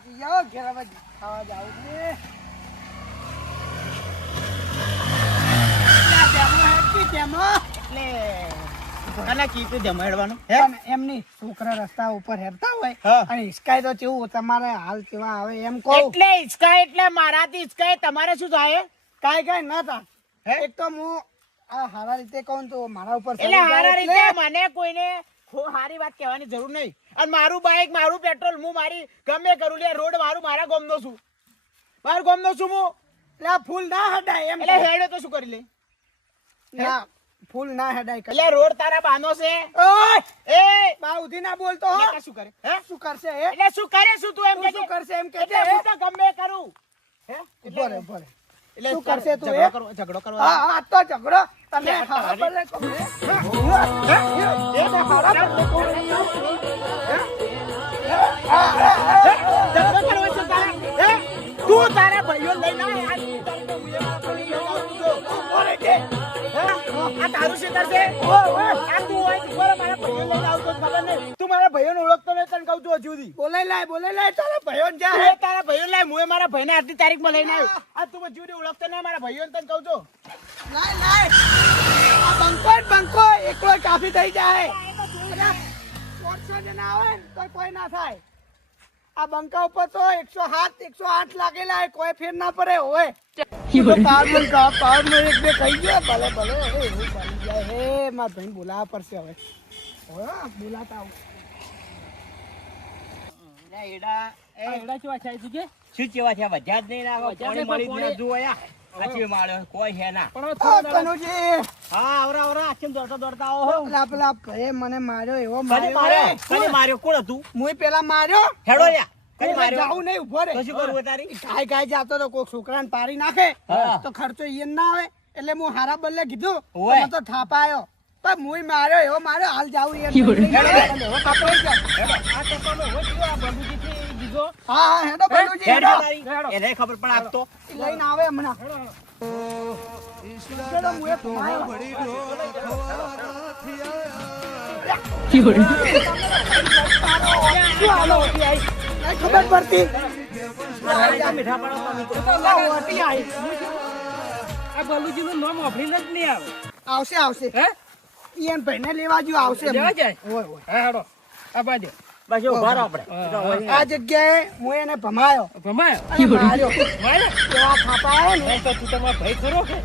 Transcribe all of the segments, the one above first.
થાકી જાઓ ઘેરામાં ખાવા જાવ ને તો તમારે હાલ કેવા આવે એમ કહો. એટલે એટલે મારાથી હિસકાય તમારે શું થાય? કાંઈ કાંઈ ના થાય. તો હું આ રીતે કહું તો મારા ઉપર હારી વાત કહેવાની જરૂર નહીં. અને મારું બાઈક મારું પેટ્રોલ હું મારી ગમે કરું લે રોડ મારું મારા ગોમનો છું. મારું ગોમનો છું હું. એટલે ફૂલ ના હડાય એમ એટલે હેડે તો શું કરી લે? ના ફૂલ ના હડાય. એટલે રોડ તારા બાનો છે. ઓય! એ! બા ઉધી ના બોલતો હો. શું કરે? હે? શું કરશે એટલે શું કરે શું તું એમ કે શું કરશે એમ કે હું તો ગમે કરું. હે? ઊભો રહે. એટલે શું કરશે તું ઝઘડો કરવો હા હા તો ઝઘડો. હારા તારી. હારા ઝઘડો કરવો છે તારે. હે? તું તારા ભાઈઓ લઈને આ તું તારા ભાઈઓ લઈને આવું છું. હે? આ તારું નહીં ભાઈઓ ને ભાઈઓને ઓળખતો નહીં તને કહું છું હજુ સુધી. બોલાઈ લાય બોલાઈ લાય તારા ભાઈઓને જા. હે તારા ભાઈઓ લાય હું મારા મારા ભાઈને આજની તારીખમાં લઈને આવ્યો. આ તું હજુ સુધી ઓળખતો નહીં મારા ભાઈઓને તને કહું છું. લાય લાય. આ બંકો જ બંકો એકલો કાફી થઈ જાય. ના આવે તો કોઈ ના થાય. આ બંકા ઉપર તો એકસો સાત એકસો આઠ લાગેલા હોય, કોઈ ફેર ના પડે હોય. પાવરમેન પાવરમેન એક બે કહી ગયો. ભલે ભલે હવે એવું જાય હે મારા ભાઈ બોલાવવા પડશે હવે. હા, બોલાતા આવું. શું ચેવા છે બધા જ નહીં ના પાણી મળી જ આયા. સાચી માળ્યો, કોઈ હે ના. આ કનુજી, હા આવરા આવરા આખીમ દોડતા દોડતા આવો હો. પેલા પેલા મને માર્યો એવો માર્યો. માર્યો? માર્યો? કોણ હતું? મુંય પેલા માર્યો? હેડો યા કને હું માર્યો? જાઉં નહીં ઊભો રે. શું કરવું તારી? ગાય ગાય જાતો તો કોક છોકરાને પાડી નાખે. તો ખર્ચો ઈ ના આવે. એટલે હું હારા બદલે કીધું. તો થાપાયો પણ મુંય મારો એવો માર્યો હાલ જાઉં ઈ એવો કાપડો જ આ ટેમ્પોનો એવો થયો, આ બંદૂકીથી દીધો હા હા હેડો બલુજી હેડો. એને ખબર પણ આપતો. લઈને આવે હમણાં. ઓટી આઈ? નહીં ખબર પડતી? મીઠા પાડો આ બલુજી નું નામ વાપરીને જ નહીં આવે. આવશે આવશે. હે? ઈ એમ ભાઈને લેવા જો આવશે લેવા જાય? ઓય, ઓય. હા હાડો આ બાજુ. બસ ઊભા રહો આપણે. આ જગ્યાએ હું એને ભમાયો. ભમાયો? અને માર્યો. મારે એવા આવે ને. તો તું તમારો ભાઈ ખરો કે?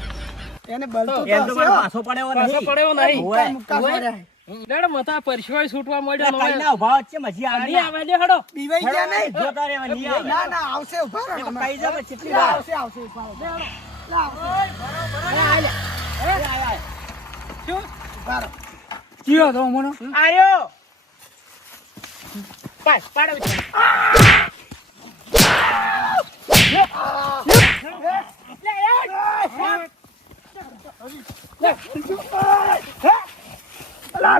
એને બળતો તો. પાછો પડ્યો નહીં. પાછો પડ્યો નહીં. ઓય. મુક્કા ઓય. માર્યા છે. લેડો મતા પરસવાય છૂટવા મળ્યો એટલે કઈના ઊભા છે મજી આ નહીં. આવે લે હડો બીવાઈ ગયા નહીં? જોતા રહેવા નહીં આવે. ના ના આવશે ઊભા રહો. કઈ જાવ કેટલી આવશે આવશે ઊભા રહો. લે, હેડો. લે, આવશે. શું ઊભા રહો. ચિયો તો મને આયો પાડ પાડ હવે. અલા,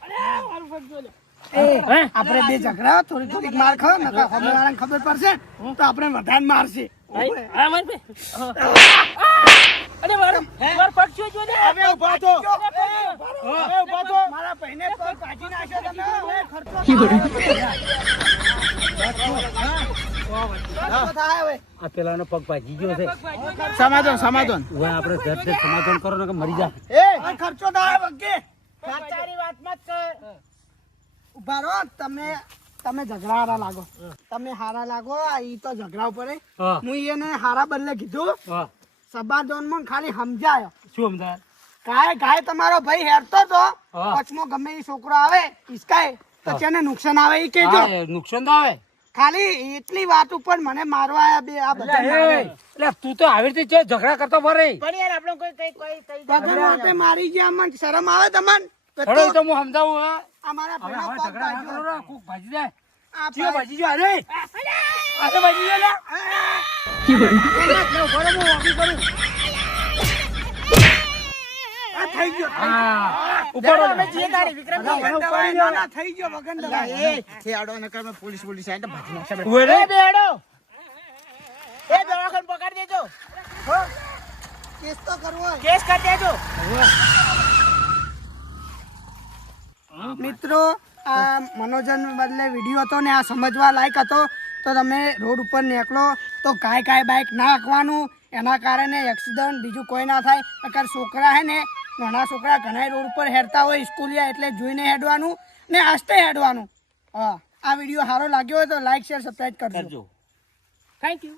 આપણે બે ઝઘડા થોડી થોડીક માર ખાવ ને ખબર પડશે તો આપણે વધારે મારશે. અરે મારો માર પગ જો ને હવે ઊભા થો. હવે ઊભા થો. મારા ભાઈને પગ કાઢી નાખ્યો તમે. હવે ખર્ચો ખર્ચો થાય હવે. આ પેલાનો પગ ભાજી ગયો છે. સમાધાન સમાધાન. હવે આપણે ઝટ સમાધાન કરો ને કે મરી જા. એ ખર્ચો થાય વગે વાત મત કર. ઊભા રહો તમે તમે ઝઘડા હારા લાગો તમે હારા લાગો ઈ તો ઝઘડા ઉપર હું. એને હારા બદલે કીધું. હા. સબાદોનમાં ખાલી સમજાયો. શું સમજાય? કાય કાય તમારો ભાઈ હેરતો તો હા. ગમે એ છોકરો આવે ઈસકાય તો તેને નુકસાન આવે એ કેજો નુકસાન તો આવે. ખાલી એટલી વાત ઉપર મને મારવા આયા બે આ બધા એટલે તું તો આવી રીતે ઝઘડા કરતો ફરે. પણ યાર આપણે કોઈ કઈ કોઈ કઈ મારી ગયા મને શરમ આવે તમને? હેડો તો હું સમજાવું હા. અમારા ભાઈનો પગ. કરો ને, કોક ભાજી જાય. આ ચિયો ભાજી જો અરે. તો ભાજી જો લે. આ. થઈ ગયો હા. ઉપર અમે જઈએ તારે, વિક્રમજી. વગન ના, ના, થઈ ગયો વગન અલા, એ, થેડો નકર મે પોલીસ પોલીસ આવીને તો ભાજી નાખશે. બે. ઊભો રે. એ દવાખાન. પકડી દેજો. હો, કેસ તો કરવો કેસ કર દેજો. મિત્રો આ મનોજન બદલે વીડિયો હતો ને આ સમજવા લાયક હતો. તો તમે રોડ ઉપર નીકળો તો કાંઈ કાંઈ બાઇક ના એના કારણે એક્સિડન્ટ બીજું કોઈ ના થાય. અગર છોકરા હે ને નાના છોકરા ઘણા રોડ ઉપર હેરતા હોય સ્કૂલિયા એટલે જોઈને હેડવાનું ને આસ્તે હેડવાનું. હા આ વીડિયો સારો લાગ્યો હોય તો લાઇક શેર સબસ્ક્રાઈબ કરજો. Thank you